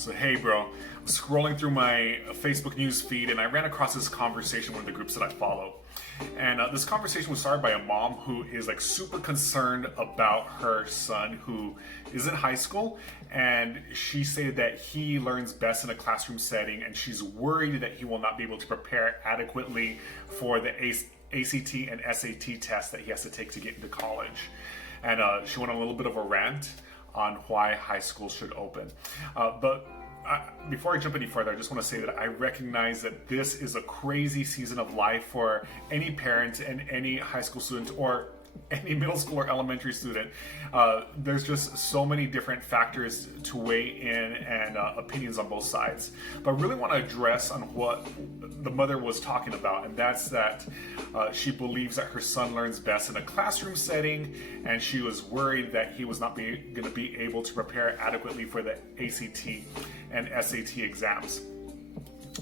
So hey bro, I was scrolling through my Facebook news feed and I ran across this conversation with the groups that I follow. And this conversation was started by a mom who is like super concerned about her son who is in high school, and she stated that he learns best in a classroom setting and she's worried that he will not be able to prepare adequately for the ACT and SAT tests that he has to take to get into college. And she went on a little bit of a rant on why high school should open. Before I jump any further, I just want to say that I recognize that this is a crazy season of life for any parent and any high school student or any middle school or elementary student. There's just so many different factors to weigh in and opinions on both sides. But I really want to address on what the mother was talking about, and that's that she believes that her son learns best in a classroom setting, and she was worried that he was not going to be able to prepare adequately for the ACT and SAT exams.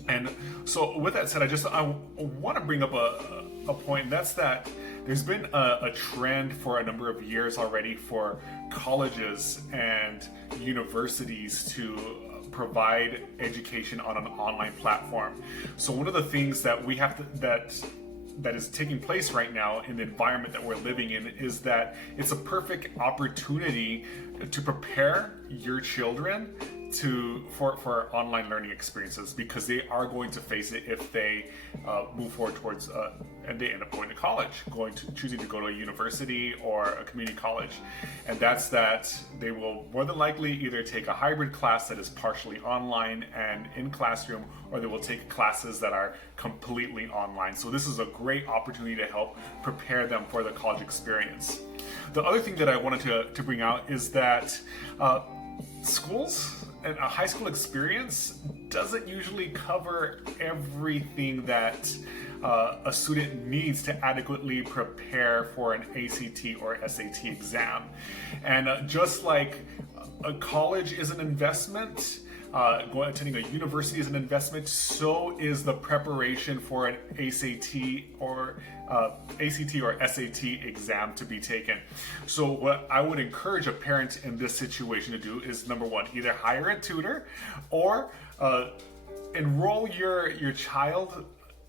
And so with that said, I want to bring up a point, and that's that there's been a trend for a number of years already for colleges and universities to provide education on an online platform. So one of the things that we have to, that is taking place right now in the environment that we're living in is that it's a perfect opportunity to prepare your children for online learning experiences, because they are going to face it if they move forward towards and they end up going to college, choosing to go to a university or a community college. And that's that they will more than likely either take a hybrid class that is partially online and in classroom, or they will take classes that are completely online. So this is a great opportunity to help prepare them for the college experience. The other thing that I wanted to bring out is that schools and a high school experience doesn't usually cover everything that a student needs to adequately prepare for an ACT or SAT exam. And just like a college is an investment, attending a university is an investment, so is the preparation for an ACT or SAT exam to be taken. So what I would encourage a parent in this situation to do is, number one, either hire a tutor or enroll your child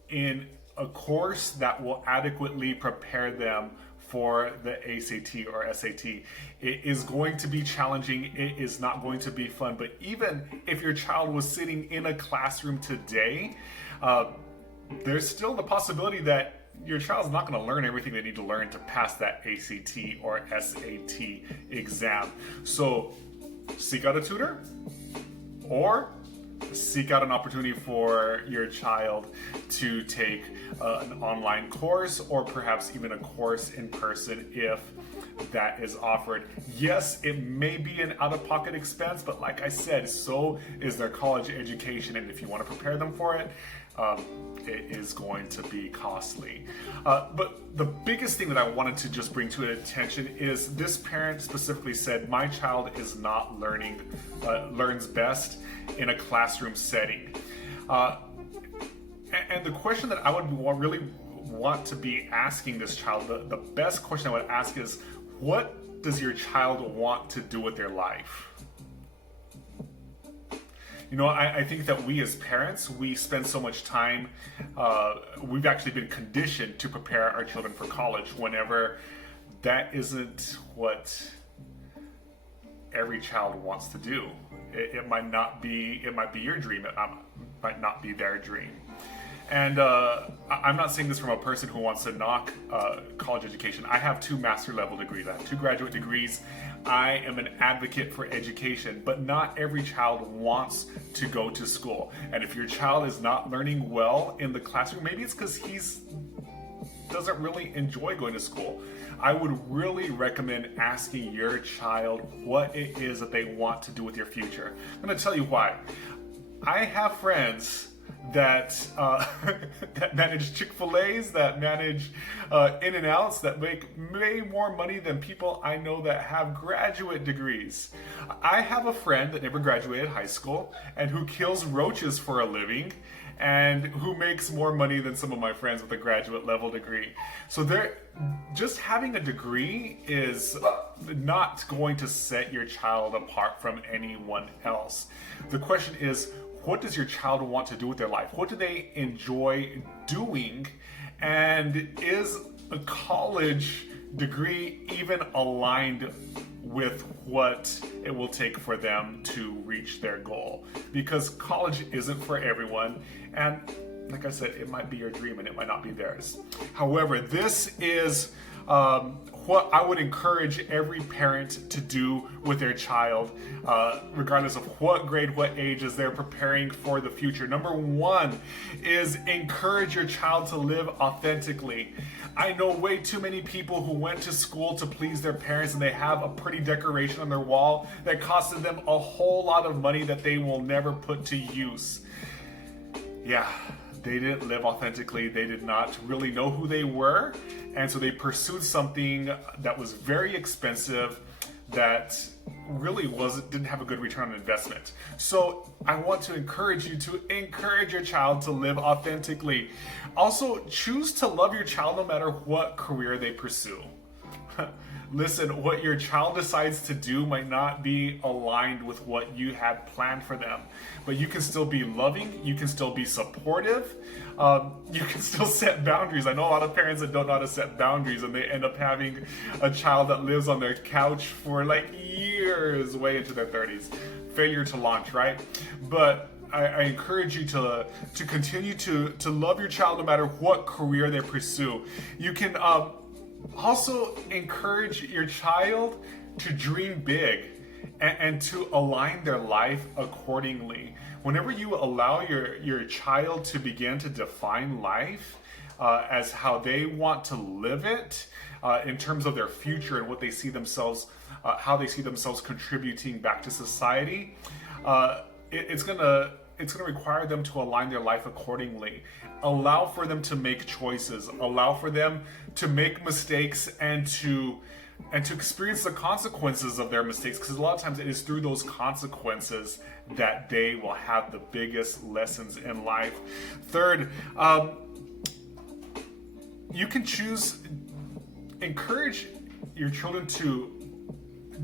in a course that will adequately prepare them for the ACT or SAT. It is going to be challenging. It is not going to be fun. But even if your child was sitting in a classroom today, there's still the possibility that your child's not going to learn everything they need to learn to pass that ACT or SAT exam. So seek out a tutor or seek out an opportunity for your child to take an online course, or perhaps even a course in person if that is offered. Yes, it may be an out-of-pocket expense, but like I said, so is their college education, and if you want to prepare them for it, it is going to be costly. But the biggest thing that I wanted to just bring to attention is this parent specifically said, my child is not learns best in a classroom setting. And the question that I would really want to be asking this child, the best question I would ask is, what does your child want to do with their life? You know, I think that we as parents, we spend so much time, we've actually been conditioned to prepare our children for college, whenever that isn't what every child wants to do. It might be your dream, it might not be their dream. And I'm not saying this from a person who wants to knock college education. I have 2 master level degrees. I have 2 graduate degrees. I am an advocate for education, but not every child wants to go to school. And if your child is not learning well in the classroom, maybe it's because he doesn't really enjoy going to school. I would really recommend asking your child what it is that they want to do with your future. I'm going to tell you why. I have friends that that manage Chick-fil-A's, that manage In-N-Outs, that make way more money than people I know that have graduate degrees. I have a friend that never graduated high school and who kills roaches for a living, and who makes more money than some of my friends with a graduate level degree. So just having a degree is not going to set your child apart from anyone else. The question is, what does your child want to do with their life? What do they enjoy doing? And is a college degree even aligned with what it will take for them to reach their goal? Because college isn't for everyone, and like I said, it might be your dream and it might not be theirs. However, this is what I would encourage every parent to do with their child, regardless of what grade, what age, as they're preparing for the future. Number one is encourage your child to live authentically. I know way too many people who went to school to please their parents, and they have a pretty decoration on their wall that costed them a whole lot of money that they will never put to use. Yeah, they didn't live authentically. They did not really know who they were, and so they pursued something that was very expensive, that really didn't have a good return on investment. So I want to encourage you to encourage your child to live authentically. Also, choose to love your child no matter what career they pursue. Listen, what your child decides to do might not be aligned with what you had planned for them, but you can still be loving, you can still be supportive, you can still set boundaries. I know a lot of parents that don't know how to set boundaries, and they end up having a child that lives on their couch for like years, way into their 30s. Failure to launch, right? But I encourage you to continue to love your child no matter what career they pursue. You can also encourage your child to dream big and to align their life accordingly. Whenever you allow your child to begin to define life as how they want to live it, in terms of their future and what they see themselves, how they see themselves contributing back to society, it's gonna require them to align their life accordingly. Allow for them to make choices. Allow for them to make mistakes and to experience the consequences of their mistakes, because a lot of times it is through those consequences that they will have the biggest lessons in life. Third, you can encourage your children to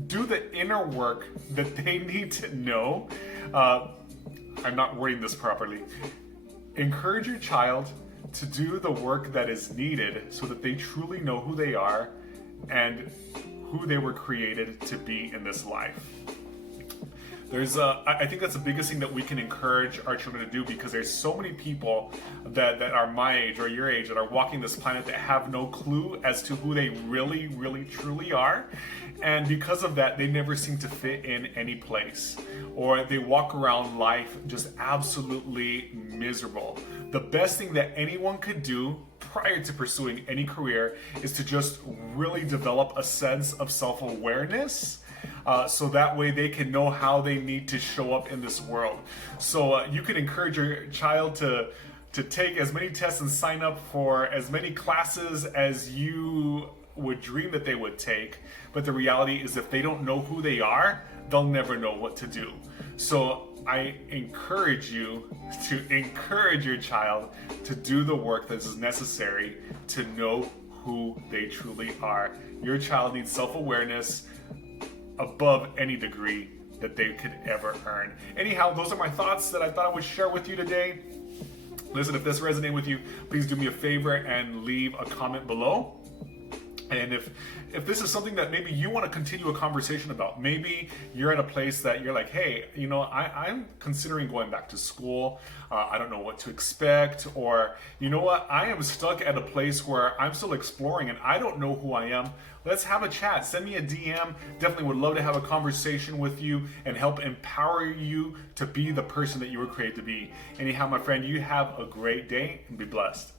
do the inner work that they need to know. I'm not wording this properly. Encourage your child to do the work that is needed so that they truly know who they are and who they were created to be in this life. I think that's the biggest thing that we can encourage our children to do, because there's so many people that are my age or your age that are walking this planet that have no clue as to who they really, really, truly are. And because of that, they never seem to fit in any place, or they walk around life just absolutely miserable. The best thing that anyone could do prior to pursuing any career is to just really develop a sense of self-awareness, so that way they can know how they need to show up in this world. So you can encourage your child to take as many tests and sign up for as many classes as you would dream that they would take, but the reality is if they don't know who they are, they'll never know what to do. So I encourage you to encourage your child to do the work that is necessary to know who they truly are. Your child needs self-awareness above any degree that they could ever earn. Anyhow, those are my thoughts that I thought I would share with you today. Listen, if this resonated with you, please do me a favor and leave a comment below. And if this is something that maybe you want to continue a conversation about, maybe you're at a place that you're like, hey, you know, I'm considering going back to school. I don't know what to expect. Or, you know what, I am stuck at a place where I'm still exploring and I don't know who I am. Let's have a chat. Send me a DM. Definitely would love to have a conversation with you and help empower you to be the person that you were created to be. Anyhow, my friend, you have a great day and be blessed.